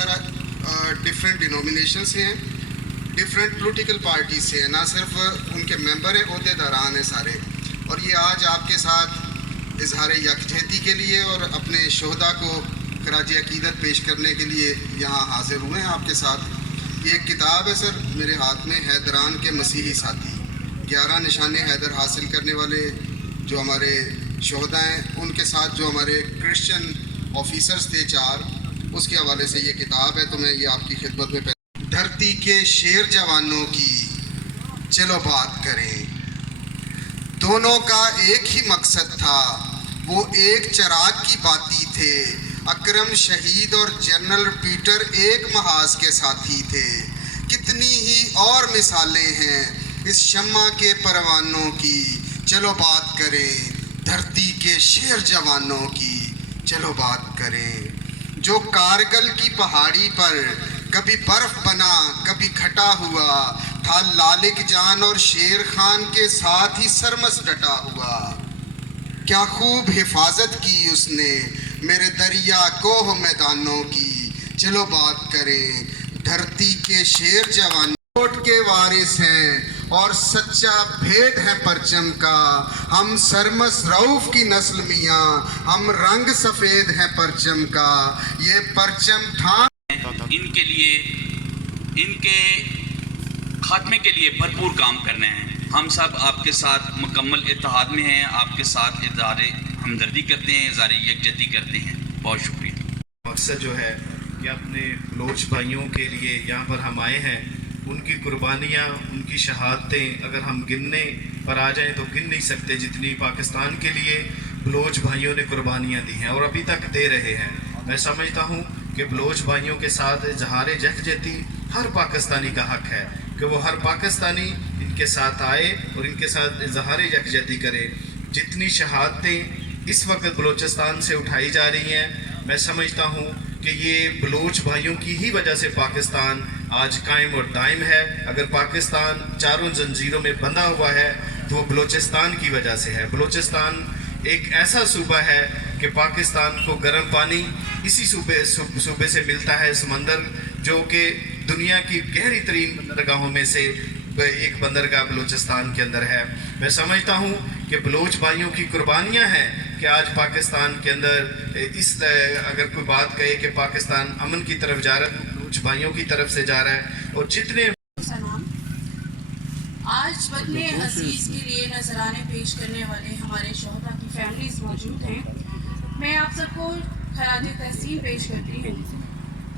سر different denomination سے ہیں، different political party سے ہیں، نہ صرف ان کے ممبر ہیں، عہدے داران ہیں سارے. اور یہ آج آپ کے ساتھ اظہار یکجہتی کے لیے اور اپنے شہداء کو خراج عقیدت پیش کرنے کے لیے یہاں حاضر ہوئے ہیں آپ کے ساتھ. یہ ایک کتاب ہے سر میرے ہاتھ میں، حیدران کے مسیحی ساتھی، 11 نشان حیدر حاصل کرنے والے جو ہمارے شہداء ہیں، ان کے ساتھ جو ہمارے کرسچن آفیسرز تھے 4، اس کے حوالے سے یہ کتاب ہے. تو میں یہ آپ کی خدمت میں دھرتی کے شیر جوانوں کی چلو بات کریں. دونوں کا ایک ہی مقصد تھا، وہ ایک چراغ کی باتی تھے. اکرم شہید اور جنرل پیٹر ایک محاذ کے ساتھی تھے. کتنی ہی اور مثالیں ہیں اس شمع کے پروانوں کی، چلو بات کریں. دھرتی کے شیر جوانوں کی چلو بات کریں. جو کارگل کی پہاڑی پر کبھی برف بنا کبھی کھٹا ہوا تھا، لالک جان اور شیر خان کے ساتھ ہی سرمس ڈٹا ہوا. کیا خوب حفاظت کی اس نے میرے دریا کوہ میدانوں کی، چلو بات کریں. دھرتی کے شیر جوان کوٹ کے وارث ہیں اور سچا بھید ہے پرچم کا. ہم سرمس رؤف کی نسل میاں، ہم رنگ سفید ہیں پرچم کا. یہ پرچم تھام ان کے لیے، ان کے خاتمے کے لیے بھرپور کام کرنے ہیں. ہم سب آپ کے ساتھ مکمل اتحاد میں ہیں، آپ کے ساتھ اظہار ہمدردی کرتے ہیں، اظہار یکجہتی کرتے ہیں. بہت شکریہ. مقصد جو ہے کہ اپنے بلوچ بھائیوں کے لیے یہاں پر ہم آئے ہیں. ان کی قربانیاں، ان کی شہادتیں اگر ہم گننے پر آ جائیں تو گن نہیں سکتے، جتنی پاکستان کے لیے بلوچ بھائیوں نے قربانیاں دی ہیں اور ابھی تک دے رہے ہیں. میں سمجھتا ہوں کہ بلوچ بھائیوں کے ساتھ اظہار یکجہتی ہر پاکستانی کا حق ہے کہ وہ ہر پاکستانی ان کے ساتھ آئے اور ان کے ساتھ اظہار یکجہتی کرے. جتنی شہادتیں اس وقت بلوچستان سے اٹھائی جا رہی ہیں، میں سمجھتا ہوں کہ یہ بلوچ بھائیوں کی ہی وجہ سے پاکستان آج قائم اور دائم ہے. اگر پاکستان چاروں زنجیروں میں بندھا ہوا ہے تو وہ بلوچستان کی وجہ سے ہے. بلوچستان ایک ایسا صوبہ ہے کہ پاکستان کو گرم پانی اسی صوبے سے ملتا ہے، سمندر جو کہ دنیا کی گہری ترین بندرگاہوں میں سے ایک بندرگاہ بلوچستان کے اندر ہے. میں سمجھتا ہوں کہ بلوچ بھائیوں کی قربانیاں ہیں کہ آج پاکستان کے اندر اگر کوئی بات کہے کہ پاکستان امن کی طرف جا رہا ہے تو بلوچ بھائیوں کی طرف سے جا رہا ہے. اور جتنے آج وطن عزیز کے لیے نذرانے پیش کرنے والے ہمارے شہداء کی فیملیز موجود ہیں. میں آپ سب کو خراج تحسین پیش کرتی ہوں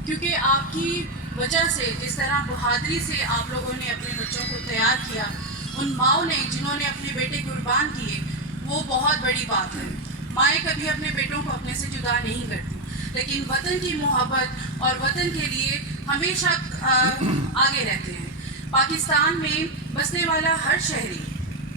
کیونکہ آپ کی وجہ سے، جس طرح بہادری سے آپ لوگوں نے اپنے بچوں کو تیار کیا، ان ماؤں نے جنہوں نے اپنے بیٹے قربان کیے، وہ بہت بڑی بات ہے. مائیں کبھی اپنے بیٹوں کو اپنے سے جدا نہیں کرتی، لیکن وطن کی محبت اور وطن کے لیے ہمیشہ آگے رہتے ہیں. پاکستان میں بسنے والا ہر شہری،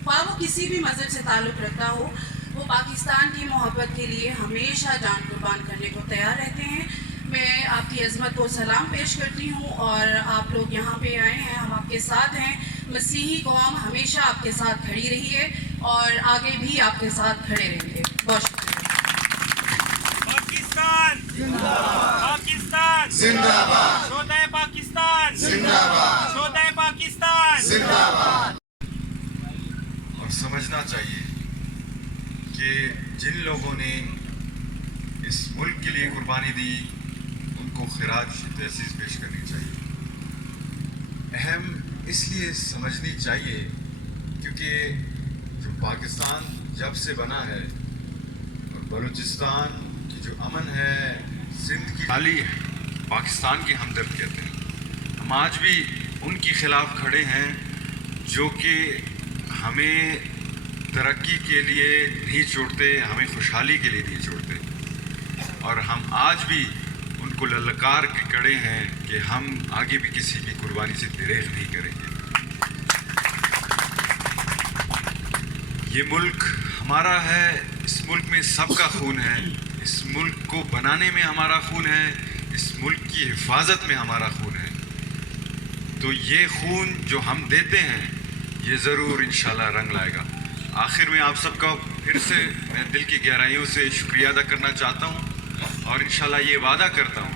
خواہ وہ کسی بھی مذہب سے تعلق رکھتا ہو، وہ پاکستان کی محبت کے لیے ہمیشہ جان قربان کرنے کو تیار رہتے ہیں. میں آپ کی عظمت کو سلام پیش کرتی ہوں اور آپ لوگ یہاں پہ آئے ہیں، ہم آپ کے ساتھ ہیں. مسیحی قوم ہمیشہ آپ کے ساتھ کھڑی رہی ہے اور آگے بھی آپ کے ساتھ کھڑے رہیں گے. بہت شکریہ. پاکستان زندہ باد، پاکستان زندہ باد، شہدائے پاکستان زندہ باد، شہدائے پاکستان زندہ باد. اور سمجھنا چاہیے کہ جن لوگوں نے اس ملک کے لیے قربانی دی ان کو خراج تحسین پیش کرنی چاہیے. اہم اس لیے سمجھنی چاہیے کیونکہ جو پاکستان جب سے بنا ہے اور بلوچستان کی جو امن ہے، سندھ کی خالی ہے، پاکستان کی ہمدرد کہتے ہیں. ہم آج بھی ان کے خلاف کھڑے ہیں جو کہ ہمیں ترقی کے لیے نہیں چھوڑتے، ہمیں خوشحالی کے لیے نہیں چھوڑتے. اور ہم آج بھی ان کو للکار کے کھڑے ہیں کہ ہم آگے بھی کسی بھی قربانی سے دریغ نہیں کریں گے. یہ ملک ہمارا ہے، اس ملک میں سب کا خون ہے، اس ملک کو بنانے میں ہمارا خون ہے، اس ملک کی حفاظت میں ہمارا خون ہے. تو یہ خون جو ہم دیتے ہیں یہ ضرور انشاءاللہ رنگ لائے گا. آخر میں آپ سب کا پھر سے میں دل کی گہرائیوں سے شکریہ ادا کرنا چاہتا ہوں اور انشاءاللہ یہ وعدہ کرتا ہوں